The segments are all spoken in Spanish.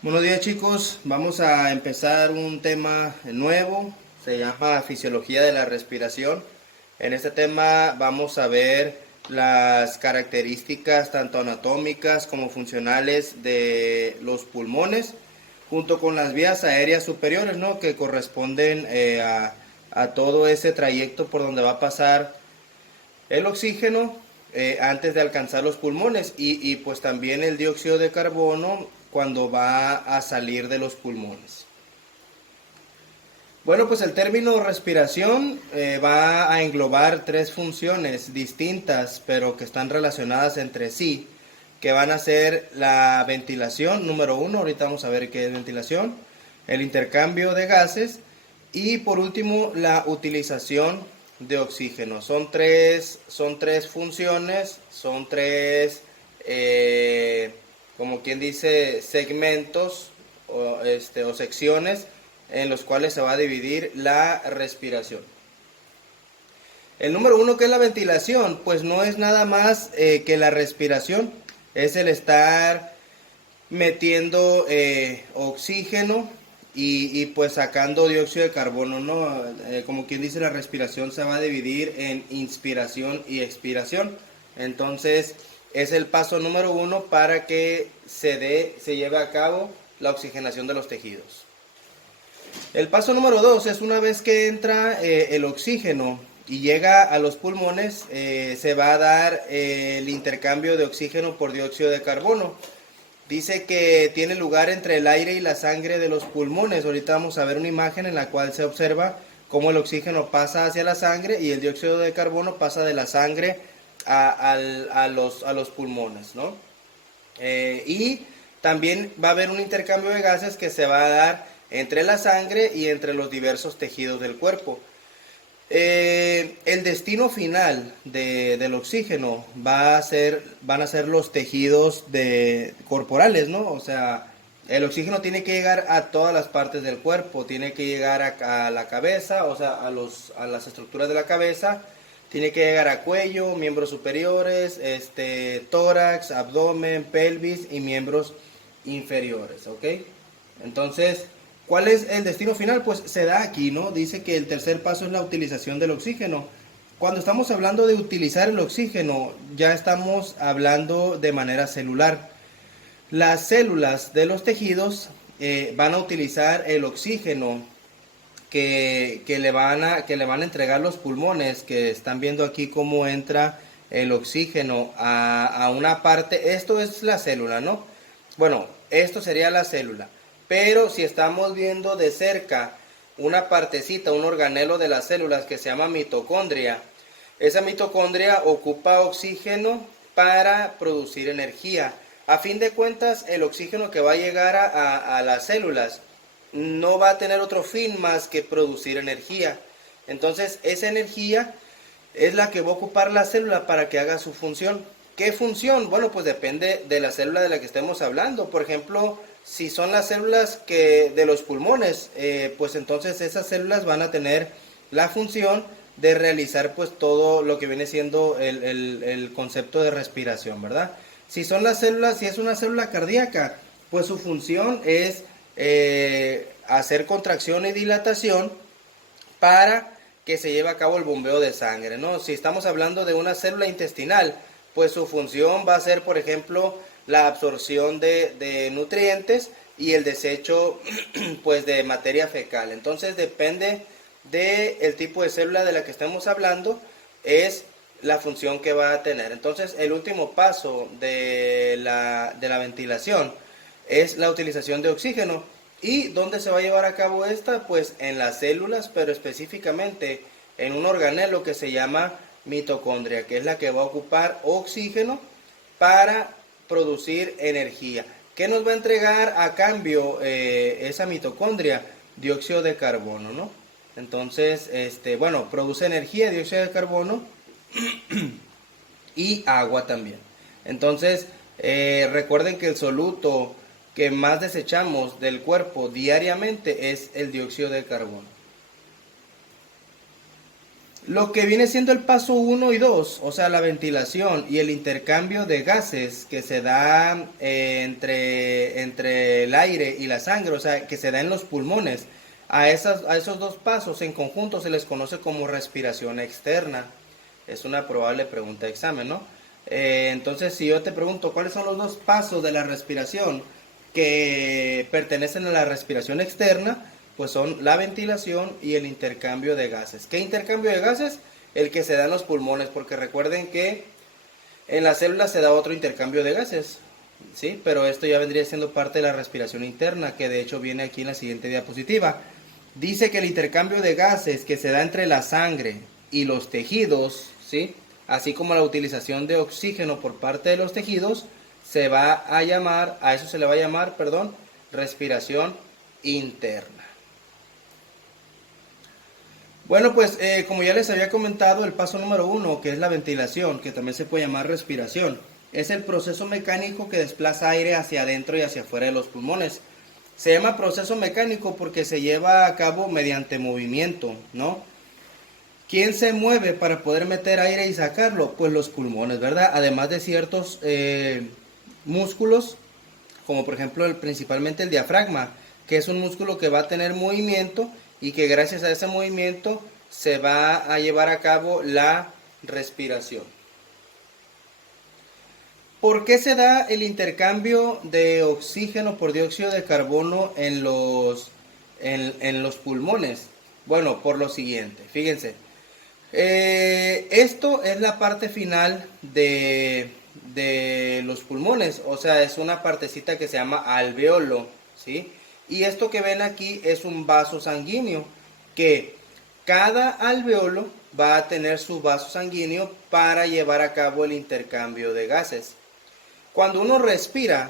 Buenos días chicos, vamos a empezar un tema nuevo, se llama fisiología de la respiración. En este tema vamos a ver las características tanto anatómicas como funcionales de los pulmones, junto con las vías aéreas superiores, ¿no? Que corresponden a todo ese trayecto por donde va a pasar el oxígeno antes de alcanzar los pulmones y pues también el dióxido de carbono cuando va a salir de los pulmones. Bueno, pues el término respiración va a englobar tres funciones distintas, pero que están relacionadas entre sí, que van a ser la ventilación, número uno, ahorita vamos a ver qué es ventilación, el intercambio de gases y por último la utilización de oxígeno. Son tres funciones, son tres, como quien dice, segmentos o secciones en los cuales se va a dividir la respiración. El número uno, que es la ventilación, pues no es nada más que la respiración, es el estar metiendo oxígeno pues sacando dióxido de carbono, ¿no? Como quien dice, la respiración se va a dividir en inspiración y expiración. Entonces es el paso número uno para que se lleve a cabo la oxigenación de los tejidos. El paso número 2 es una vez que entra el oxígeno y llega a los pulmones, se va a dar el intercambio de oxígeno por dióxido de carbono. Dice que tiene lugar entre el aire y la sangre de los pulmones. Ahorita vamos a ver una imagen en la cual se observa cómo el oxígeno pasa hacia la sangre y el dióxido de carbono pasa de la sangre a los pulmones, ¿no? Y también va a haber un intercambio de gases que se va a dar entre la sangre y entre los diversos tejidos del cuerpo. El destino final del oxígeno van a ser los tejidos corporales, ¿no? O sea, el oxígeno tiene que llegar a todas las partes del cuerpo, tiene que llegar a la cabeza, o sea, a las estructuras de la cabeza, tiene que llegar a cuello, miembros superiores, tórax, abdomen, pelvis y miembros inferiores, ¿ok? Entonces, ¿cuál es el destino final? Pues se da aquí, ¿no? Dice que el tercer paso es la utilización del oxígeno. Cuando estamos hablando de utilizar el oxígeno, ya estamos hablando de manera celular. Las células de los tejidos van a utilizar el oxígeno que le van a entregar los pulmones, que están viendo aquí cómo entra el oxígeno a una parte. Esto es la célula, ¿no? Bueno, esto sería la célula. Pero si estamos viendo de cerca una partecita, un organelo de las células que se llama mitocondria, esa mitocondria ocupa oxígeno para producir energía. A fin de cuentas, el oxígeno que va a llegar a las células no va a tener otro fin más que producir energía. Entonces, esa energía es la que va a ocupar la célula para que haga su función. ¿Qué función? Bueno, pues depende de la célula de la que estemos hablando. Por ejemplo, si son las células de los pulmones, pues entonces esas células van a tener la función de realizar pues todo lo que viene siendo el concepto de respiración, ¿verdad? Si son las células, si es una célula cardíaca, pues su función es hacer contracción y dilatación para que se lleve a cabo el bombeo de sangre, ¿no? Si estamos hablando de una célula intestinal, pues su función va a ser, por ejemplo, la absorción de nutrientes y el desecho pues de materia fecal. Entonces depende del tipo de célula de la que estemos hablando, es la función que va a tener. Entonces el último paso de la ventilación es la utilización de oxígeno. ¿Y dónde se va a llevar a cabo esta? Pues en las células, pero específicamente en un organelo que se llama mitocondria, que es la que va a ocupar oxígeno para producir energía. ¿Qué nos va a entregar a cambio esa mitocondria? Dióxido de carbono, ¿no? Entonces, bueno, produce energía, dióxido de carbono y agua también. Entonces, recuerden que el soluto que más desechamos del cuerpo diariamente es el dióxido de carbono. Lo que viene siendo el paso 1 y 2, o sea, la ventilación y el intercambio de gases que se da entre el aire y la sangre, o sea, que se da en los pulmones, a esos dos pasos en conjunto se les conoce como respiración externa. Es una probable pregunta de examen, ¿no? Entonces, si yo te pregunto, ¿cuáles son los dos pasos de la respiración que pertenecen a la respiración externa? Pues son la ventilación y el intercambio de gases. ¿Qué intercambio de gases? El que se da en los pulmones, porque recuerden que en las células se da otro intercambio de gases, ¿sí? Pero esto ya vendría siendo parte de la respiración interna, que de hecho viene aquí en la siguiente diapositiva. Dice que el intercambio de gases que se da entre la sangre y los tejidos, ¿sí? Así como la utilización de oxígeno por parte de los tejidos, se va a llamar, a eso se le va a llamar, perdón, respiración interna. Bueno, pues como ya les había comentado, el paso número 1, que es la ventilación, que también se puede llamar respiración, es el proceso mecánico que desplaza aire hacia adentro y hacia afuera de los pulmones. Se llama proceso mecánico porque se lleva a cabo mediante movimiento, ¿no? ¿Quién se mueve para poder meter aire y sacarlo? Pues los pulmones, ¿verdad? Además de ciertos músculos, como por ejemplo principalmente el diafragma, que es un músculo que va a tener movimiento y que gracias a ese movimiento se va a llevar a cabo la respiración. ¿Por qué se da el intercambio de oxígeno por dióxido de carbono en los pulmones? Bueno, por lo siguiente, fíjense. Esto es la parte final de los pulmones, o sea, es una partecita que se llama alveolo, ¿sí? Y esto que ven aquí es un vaso sanguíneo, que cada alveolo va a tener su vaso sanguíneo para llevar a cabo el intercambio de gases. Cuando uno respira,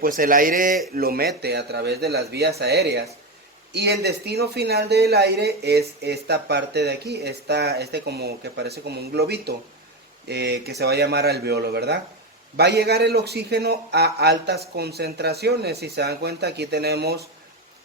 pues el aire lo mete a través de las vías aéreas y el destino final del aire es esta parte de aquí, este como que parece como un globito que se va a llamar alveolo, ¿verdad? Va a llegar el oxígeno a altas concentraciones. Si se dan cuenta, aquí tenemos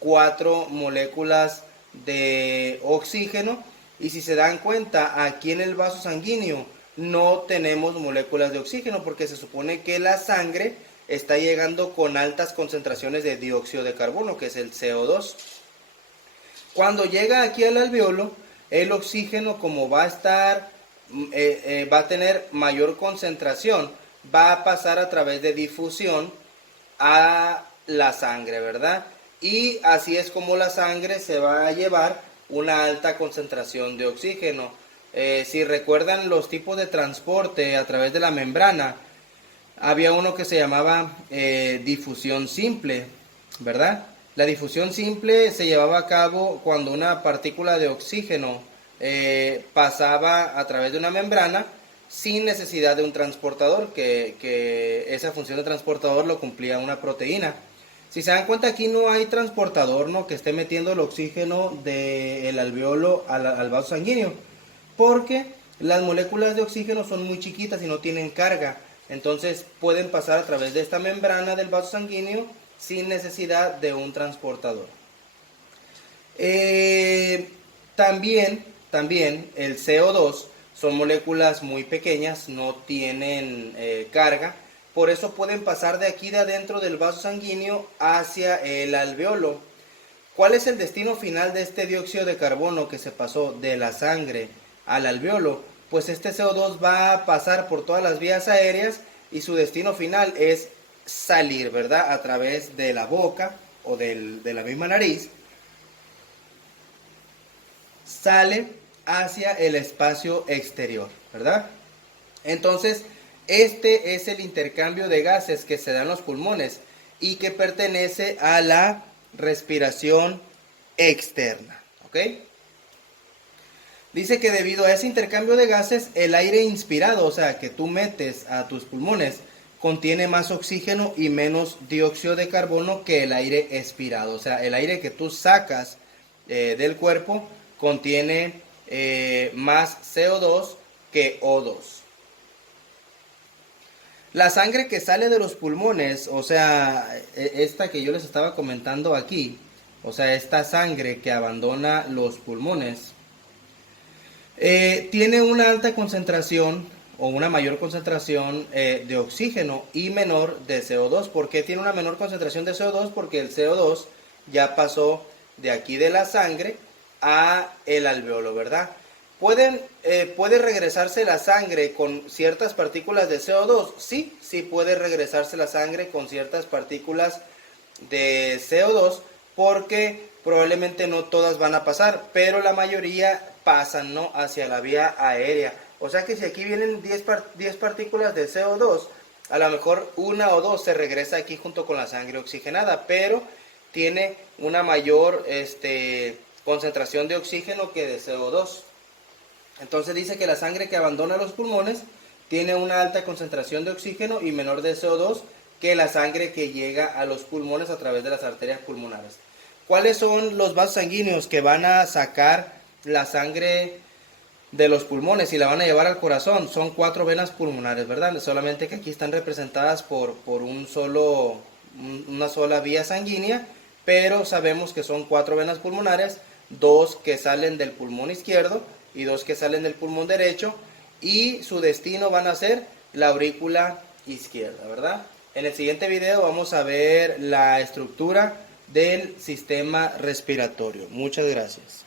4 moléculas de oxígeno y si se dan cuenta, aquí en el vaso sanguíneo no tenemos moléculas de oxígeno porque se supone que la sangre está llegando con altas concentraciones de dióxido de carbono, que es el CO2. Cuando llega aquí al alveolo, el oxígeno, como va a estar, va a tener mayor concentración, va a pasar a través de difusión a la sangre, ¿verdad? Y así es como la sangre se va a llevar una alta concentración de oxígeno. Si recuerdan los tipos de transporte a través de la membrana, había uno que se llamaba difusión simple, ¿verdad? La difusión simple se llevaba a cabo cuando una partícula de oxígeno pasaba a través de una membrana sin necesidad de un transportador, que esa función de transportador lo cumplía una proteína. Si se dan cuenta, aquí no hay transportador, ¿no?, que esté metiendo el oxígeno del alveolo al vaso sanguíneo, porque las moléculas de oxígeno son muy chiquitas y no tienen carga, entonces pueden pasar a través de esta membrana del vaso sanguíneo sin necesidad de un transportador. También el CO2 son moléculas muy pequeñas, no tienen carga, por eso pueden pasar de aquí de adentro del vaso sanguíneo hacia el alveolo. ¿Cuál es el destino final de este dióxido de carbono que se pasó de la sangre al alveolo? Pues este CO2 va a pasar por todas las vías aéreas y su destino final es salir, ¿verdad? A través de la boca o de la misma nariz, sale hacia el espacio exterior, ¿verdad? Entonces, este es el intercambio de gases que se da en los pulmones y que pertenece a la respiración externa, ¿ok? Dice que debido a ese intercambio de gases, el aire inspirado, o sea, que tú metes a tus pulmones, contiene más oxígeno y menos dióxido de carbono que el aire expirado. O sea, el aire que tú sacas del cuerpo contiene más CO2 que O2. La sangre que sale de los pulmones, o sea, esta que yo les estaba comentando aquí, o sea, esta sangre que abandona los pulmones, Tiene una alta concentración o una mayor concentración de oxígeno y menor de CO2. ¿Por qué tiene una menor concentración de CO2? Porque el CO2 ya pasó de aquí de la sangre a el alveolo, ¿verdad? ¿Puede regresarse la sangre con ciertas partículas de CO2? Sí, sí puede regresarse la sangre con ciertas partículas de CO2 porque probablemente no todas van a pasar, pero la mayoría pasan, ¿no?, hacia la vía aérea. O sea que si aquí vienen 10 partículas de CO2, a lo mejor una o dos se regresa aquí junto con la sangre oxigenada, pero tiene una mayor concentración de oxígeno que de CO2. Entonces dice que la sangre que abandona los pulmones tiene una alta concentración de oxígeno y menor de CO2 que la sangre que llega a los pulmones a través de las arterias pulmonares. ¿Cuáles son los vasos sanguíneos que van a sacar la sangre de los pulmones y la van a llevar al corazón? Son 4 venas pulmonares, ¿verdad? Solamente que aquí están representadas por una sola vía sanguínea, pero sabemos que son 4 venas pulmonares, 2 que salen del pulmón izquierdo y 2 que salen del pulmón derecho, y su destino van a ser la aurícula izquierda, ¿verdad? En el siguiente video vamos a ver la estructura del sistema respiratorio. Muchas gracias.